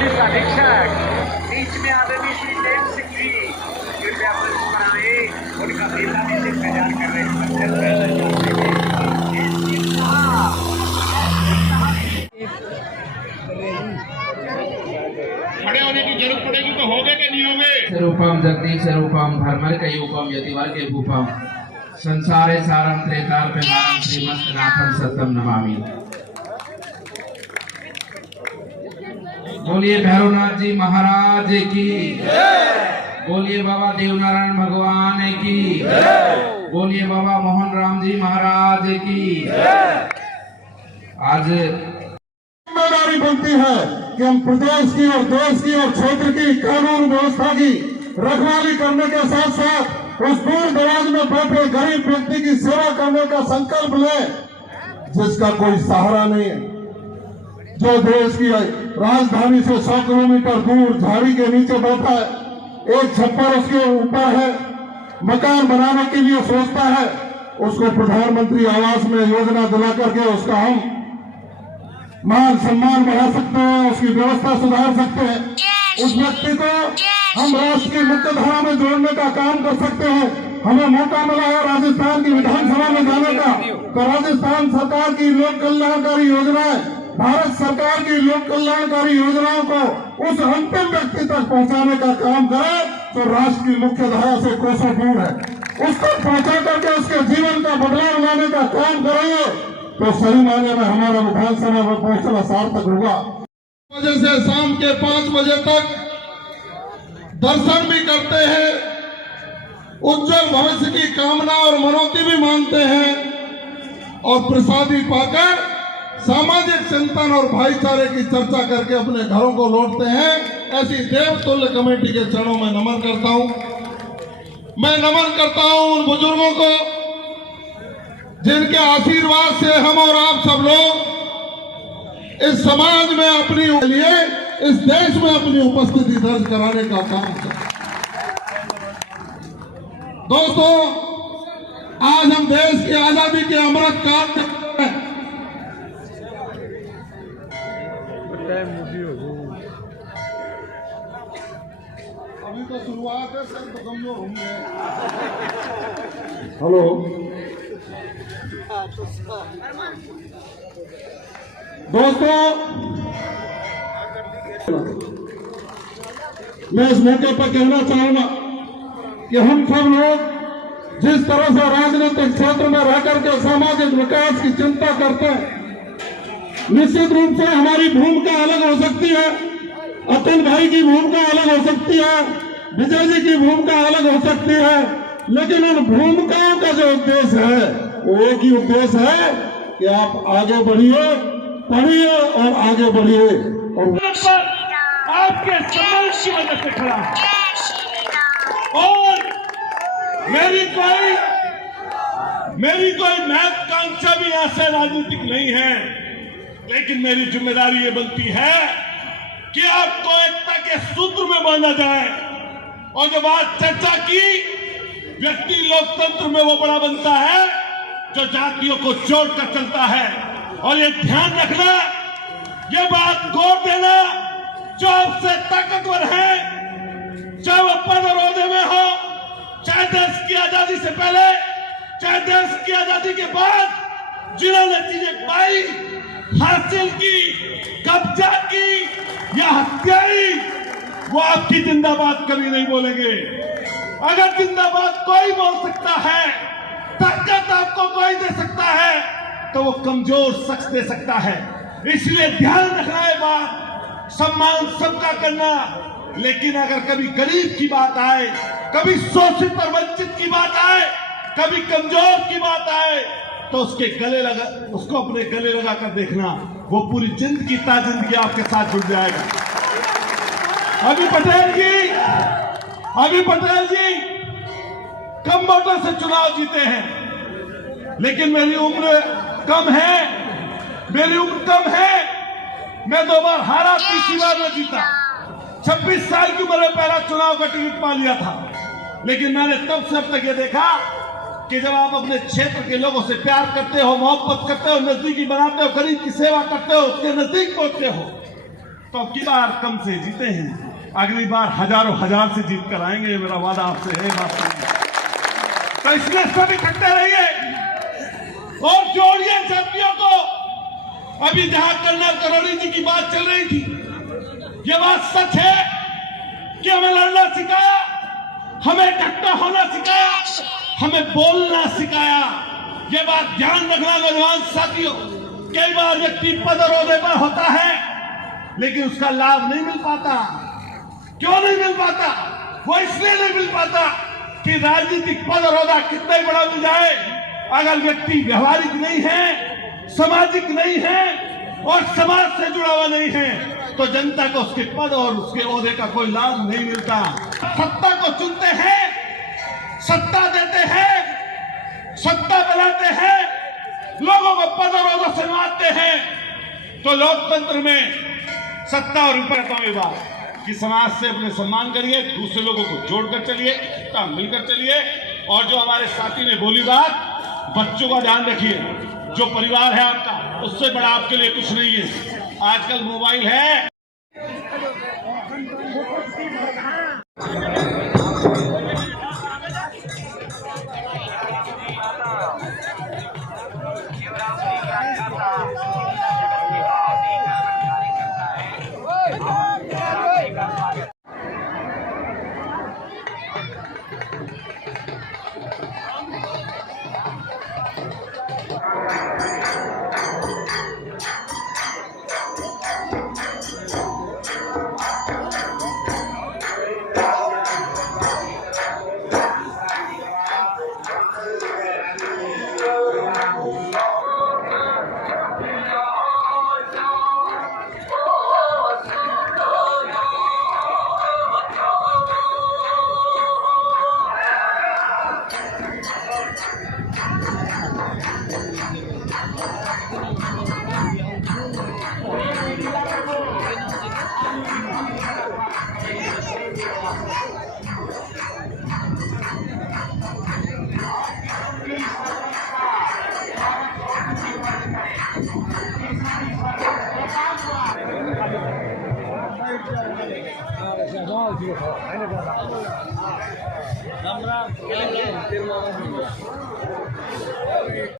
Police अधीक्षक बीच में आदरणीय श्री देव सिंह जी कृपया मंच पर आए। उनका बेटा भी इंतजार कर रहे खड़े होने की जरूरत पड़ेगी तो होगे कि नहीं होगे। रूपम जगदीश रूपम धर्मर के यूपम यतिवर के भूपम संसारे सारम त्रेतार पे नारम श्रीमस्त नाथम सत्यम नमामि। बोलिए भैरवनाथ जी महाराज की, बोलिए बाबा देवनारायण भगवान की, बोलिए बाबा मोहन राम जी महाराज की। आज जिम्मेदारी बनती है कि हम प्रदेश की और देश की और क्षेत्र की कानून व्यवस्था की रखवाली करने के साथ साथ उस दूर दराज में बैठे गरीब व्यक्ति की सेवा करने का संकल्प लें जिसका कोई सहारा नहीं है, जो देश की राजधानी से 100 किलोमीटर दूर झाड़ी के नीचे बैठा है, एक छप्पर उसके ऊपर है, मकान बनाने के लिए सोचता है, उसको प्रधानमंत्री आवास में योजना दिला करके उसका हम मान सम्मान बढ़ा सकते हैं, उसकी व्यवस्था सुधार सकते हैं। उस व्यक्ति को हम राष्ट्र की मुख्य धारा में जोड़ने का काम कर सकते हैं। हमें मौका मिला है राजस्थान की विधानसभा में जाने का, तो राजस्थान सरकार की लोक कल्याणकारी योजनाएं, भारत सरकार की लोक कल्याणकारी योजनाओं को उस अंतिम व्यक्ति तक पहुंचाने का काम करें तो राष्ट्र की मुख्य धारा से कोसों दूर है, उस तक पहुंचा करके उसके जीवन का बदलाव लाने का काम करेंगे तो सही मायने में हमारा विधानसभा में पहुंचना सार्थक होगा। वजह से शाम के 5 बजे तक दर्शन भी करते हैं, उज्जवल भविष्य की कामना और मनोती भी मानते हैं और प्रसादी पाकर सामाजिक चिंतन और भाईचारे की चर्चा करके अपने घरों को लौटते हैं। ऐसी देवतुल्य कमेटी के चरणों में नमन करता हूं। मैं नमन करता हूं उन बुजुर्गों को जिनके आशीर्वाद से हम और आप सब लोग इस समाज में अपनी लिए इस देश में अपनी उपस्थिति दर्ज कराने का काम करें। दोस्तों, आज हम देश की आजादी के अमृत काल में अभी तो शुरुआत है, सर तो कमजोर होंगे। हेलो, दोस्तों, मैं इस मौके पर कहना चाहूंगा कि हम सब लोग जिस तरह से राजनीतिक क्षेत्र में रहकर के सामाजिक विकास की चिंता करते हैं, निश्चित रूप से हमारी भूमिका अलग हो सकती है, अतुल भाई की भूमिका अलग हो सकती है, विजय जी की भूमिका अलग हो सकती है, लेकिन उन भूमिकाओं का जो उद्देश्य है वो एक ही उद्देश्य है कि आप आगे बढ़िए, पढ़िए और आगे बढ़िए और आपके सम्मान की वजह से खड़ा है। और मेरी कोई महत्वाकांक्षा भी ऐसे राजनीतिक नहीं है, लेकिन मेरी जिम्मेदारी ये बनती है कि आपको एकता के सूत्र में बांधा जाए। और जब आज चर्चा की, व्यक्ति लोकतंत्र में वो बड़ा बनता है जो जातियों को जोड़कर चलता है। और ये ध्यान रखना, ये बात गौर देना, जो आपसे ताकतवर है, चाहे वो पद और ओहदे में हो, चाहे देश की आजादी से पहले, चाहे देश की आजादी के बाद, जिन्होंने चीजें पाई, हासिल की, कब्जा की या हत्या की, वो आपकी जिंदाबाद कभी नहीं बोलेंगे। अगर जिंदाबाद कोई बोल सकता है, ताकत आपको कोई दे सकता है, तो वो कमजोर शख्स दे सकता है। इसलिए ध्यान रखना है बात, सम्मान सबका करना, लेकिन अगर कभी गरीब की बात आए, कभी शोषित और वंचित की बात आए, कभी कमजोर की बात आए, तो उसको अपने गले लगा कर देखना, वो पूरी जिंदगी ताजिंदगी आपके साथ जुड़ जाएगा। अभी पटेल जी कम वोटों से चुनाव जीते हैं, लेकिन मेरी उम्र कम है, मैं 2 बार हारा, तीसरी बार में जीता। 26 साल की उम्र में पहला चुनाव का टिकट पा लिया था, लेकिन मैंने तब से अब तक ये देखा कि जब आप अपने क्षेत्र के लोगों से प्यार करते हो, मोहब्बत करते हो, नजदीकी बनाते हो, गरीब की सेवा करते हो, उसके नजदीक पहुंचते हो, तो अब की बार कम से जीते हैं, अगली बार हजारों हजार से जीत कर आएंगे, मेरा वादा आपसे है। बात तो इसलिए सब इकट्ठे रहिए और जोड़िए साथियों को। अभी जहां कर्नल करोड़ी जी की बात चल रही थी, ये बात सच है कि हमें लड़ना सिखाया, हमें इकट्ठा होना सिखाया, हमें बोलना सिखाया। ये बात ध्यान रखना नौजवान साथियों। कई बार व्यक्ति पद और ओहदे पर होता है लेकिन उसका लाभ नहीं मिल पाता। क्यों नहीं मिल पाता? वो इसलिए नहीं मिल पाता कि राजनीतिक पद और ओहदा कितना ही बड़ा मिल जाए, अगर व्यक्ति व्यवहारिक नहीं है, सामाजिक नहीं है और समाज से जुड़ा हुआ नहीं है तो जनता को उसके पद और उसके ओहदे का कोई लाभ नहीं मिलता। सत्ता को चुनते हैं, सत्ता देते हैं, सत्ता बनाते हैं, लोगों को पद और ओहदों से मारते हैं। तो लोकतंत्र में सत्ता और ऊपर बात कि समाज से अपने सम्मान करिए, दूसरे लोगों को जोड़कर चलिए, मिलकर चलिए। और जो हमारे साथी ने बोली बात, बच्चों का ध्यान रखिए। जो परिवार है आपका, उससे बड़ा आपके लिए कुछ नहीं है। आजकल मोबाइल है।